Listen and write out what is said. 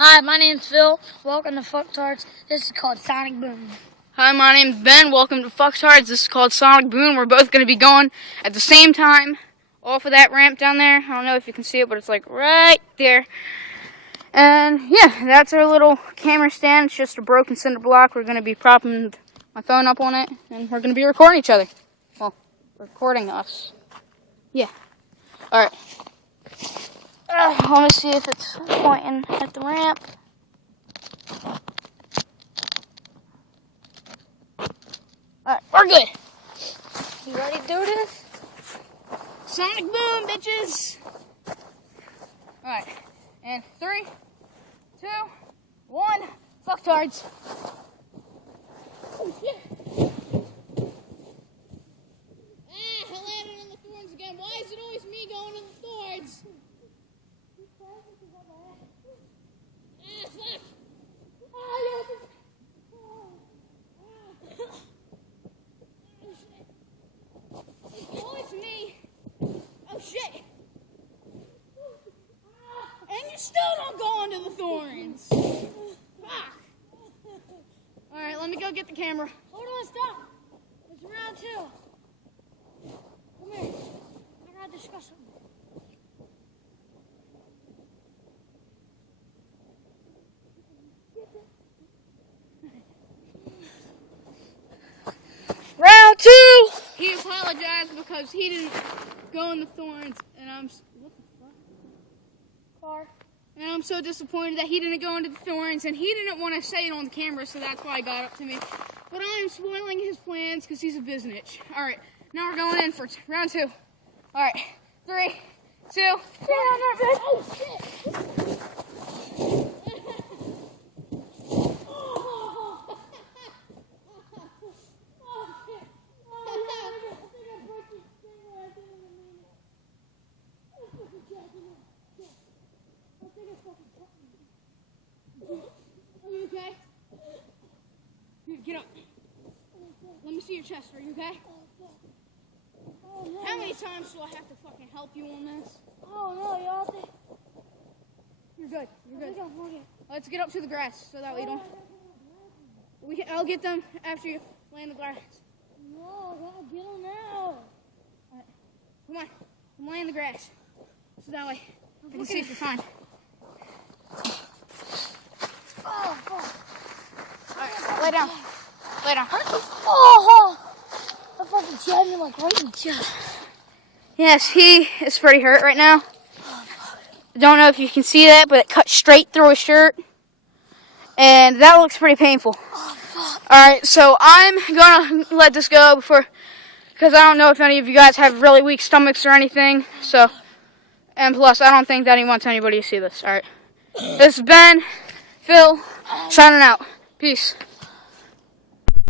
Hi, my name's Phil. Welcome to Fucktards. This is called Sonic Boom. Hi, my name's Ben. Welcome to Fucktards. This is called Sonic Boom. We're both going to be going at the same time off of that ramp down there. I don't know if you can see it, but it's like right there. And yeah, that's our little camera stand. It's just a broken cinder block. We're going to be propping my phone up on it, and we're going to be recording each other. Well, recording us. Yeah. All right. Let me see if it's pointing at the ramp. Alright, we're good. You ready to do this? Sonic Boom, bitches! Alright, and 3, 2, 1, Fucktards. Oh shit! I landed on the thorns again. Why is it always me going to the thorns? Fuck! Oh shit! And you still don't go into the thorns! Fuck! Alright, let me go get the camera. Hold on, stop. It's round 2. Come here. I gotta discuss something. Round 2! He apologized because he didn't go in the thorns, and what the fuck? Car. And I'm so disappointed that he didn't go into the thorns, and he didn't want to say it on the camera, so that's why he got up to me. But I'm spoiling his plans because he's a biznitch. Alright, now we're going in for round 2. Alright, 3, 2, 1. Oh shit! Are you okay? Dude, get up. Let me see your chest. Are you okay? How many times do I have to fucking help you on this? Oh no, y'all. You're good. You're good. Let's get up to the grass so that way you don't. I'll get them after you land the grass. No, I gotta get them now. Alright. Come on. I'm laying the grass. So that way I can see if you're fine. Oh, fuck. Alright, lay down. Lay down. Oh! I fucking jabbed me like right in the chest. Yes, he is pretty hurt right now. I don't know if you can see that, but it cut straight through his shirt. And that looks pretty painful. Alright, so I'm gonna let this go because I don't know if any of you guys have really weak stomachs or anything. So, and plus, I don't think that he wants anybody to see this. Alright. This is Ben, Phil, signing out. Peace.